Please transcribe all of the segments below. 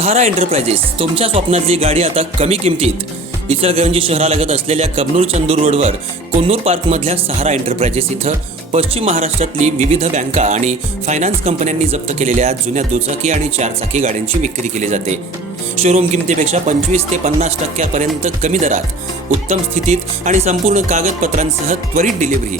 सहारा enterprises तुमच्या स्वप्नातली गाडी आता कमी किमतीत. इचलकरंजी शहरालगत असलेल्या कबनूर चंदूर रोडवर कोन्नूर पार्कमधल्या सहारा एंटरप्राइजेस इथं पश्चिम महाराष्ट्रातली विविध बँका आणि फायनान्स कंपन्यांनी जप्त केलेल्या जुन्या दुचाकी आणि चारचाकी गाड्यांची विक्री केली जाते. शोरूम किमतीपेक्षा 25 ते 50% कमी दरात, उत्तम स्थितीत आणि संपूर्ण कागदपत्रांसह त्वरित डिलिव्हरी.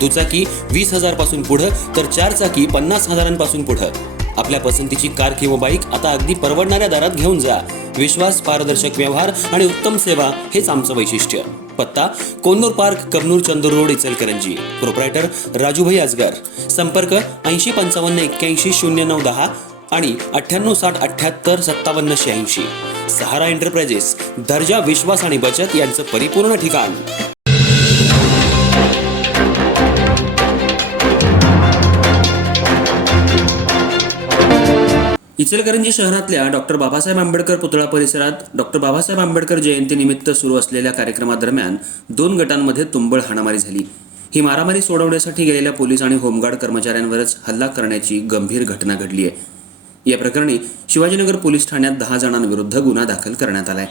दुचाकी 20,000 पासून पुढं तर चारचाकी 50,000 पुढं. आपल्या पसंतीची कार किंवा बाईक आता अगदी परवडणाऱ्या दरात घेऊन जा. विश्वास, पारदर्शक व्यवहार आणि उत्तम सेवा हेच आमचं वैशिष्ट्य. पत्ता Konnur park, Kabnur Chandur road, Ichalkaranji. Proprietor Rajubhai Ajgar. संपर्क 8055810910 आणि 9860785786. सहारा एंटरप्राइजेस, दर्जा, विश्वास आणि बचत यांचं परिपूर्ण ठिकाण. इचलकरंजी शहरातल्या डॉक्टर बाबासाहेब आंबेडकर पुतळा परिसरात डॉक्टर बाबासाहेब आंबेडकर जयंतीनिमित्त सुरू असलेल्या कार्यक्रमादरम्यान 2 गटांमध्ये तुंबळ हाणामारी झाली. ही मारामारी सोडवण्यासाठी गेलेल्या पोलीस आणि होमगार्ड कर्मचाऱ्यांवरच हल्ला करण्याची गंभीर घटना घडली आहे. या प्रकरणी शिवाजीनगर पोलीस ठाण्यात 10 जणांविरुद्ध गुन्हा दाखल करण्यात आलाय.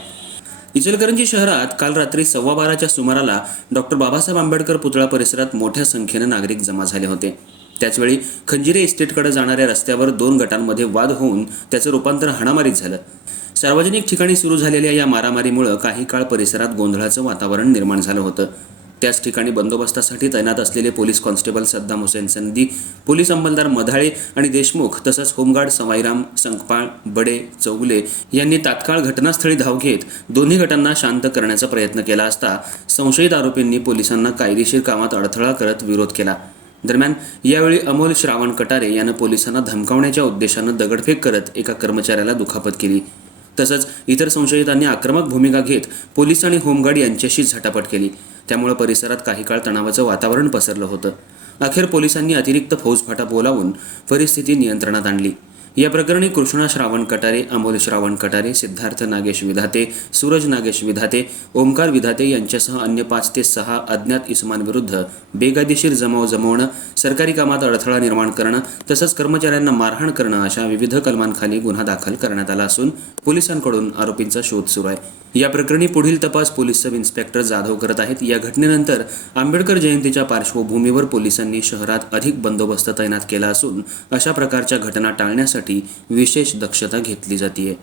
इचलकरंजी शहरात काल रात्री 12:15च्या सुमाराला डॉक्टर बाबासाहेब आंबेडकर पुतळा परिसरात मोठ्या संख्येनं नागरिक जमा झाले होते. त्याचवेळी खंजिरे इस्टेटकडे जाणाऱ्या रस्त्यावर 2 गटांमध्ये वाद होऊन त्याचं रूपांतर हाणामारीत झालं. सार्वजनिक ठिकाणी सुरू झालेल्या या मारामारीमुळे काही काळ परिसरात गोंधळाचं वातावरण निर्माण झालं होतं. त्याच ठिकाणी बंदोबस्तासाठी तैनात असलेले पोलीस कॉन्स्टेबल सद्दाम हुसेन संदी, पोलीस अंमलदार मधाळे आणि देशमुख तसंच होमगार्ड सवाईराम, संकपाळ, बडे, चौगुले यांनी तात्काळ घटनास्थळी धाव घेत दोन्ही गटांना शांत करण्याचा प्रयत्न केला असता संशयित आरोपींनी पोलिसांना कायदेशीर कामात अडथळा करत विरोध केला. दरम्यान यावेळी अमोल श्रावण कटारे यानं पोलिसांना धमकावण्याच्या उद्देशानं दगडफेक करत एका कर्मचाऱ्याला दुखापत केली. तसंच इतर संशयितांनी आक्रमक भूमिका घेत पोलीस आणि होमगार्ड यांच्याशी झटापट केली. त्यामुळे परिसरात काही काळ तणावाचं वातावरण पसरलं होतं. अखेर पोलिसांनी अतिरिक्त फौजफाटा बोलावून परिस्थिती नियंत्रणात आणली. या प्रकरणी कृष्णा श्रावण कटारे, अमोल श्रावण कटारे, सिद्धार्थ नागेश विधाते, सूरज नागेश विधाते, ओमकार विधाते यांच्यासह अन्य 5 ते 6 अज्ञात इसमांविरुद्ध बेकायदेशीर जमाव जमवणं, सरकारी कामात अडथळा निर्माण करणं तसंच कर्मचाऱ्यांना मारहाण करणं अशा विविध कलमांखाली गुन्हा दाखल करण्यात आला असून पोलिसांकडून आरोपींचा शोध सुरू आहे. या प्रकरणी पुढील तपास पोलीस सब इन्स्पेक्टर जाधव करत आहेत. या घटनेनंतर आंबेडकर जयंतीच्या पार्श्वभूमीवर पोलिसांनी शहरात अधिक बंदोबस्त तैनात केला असून अशा प्रकारच्या घटना टाळण्यासाठी विशेष दक्षता घेतली जाते.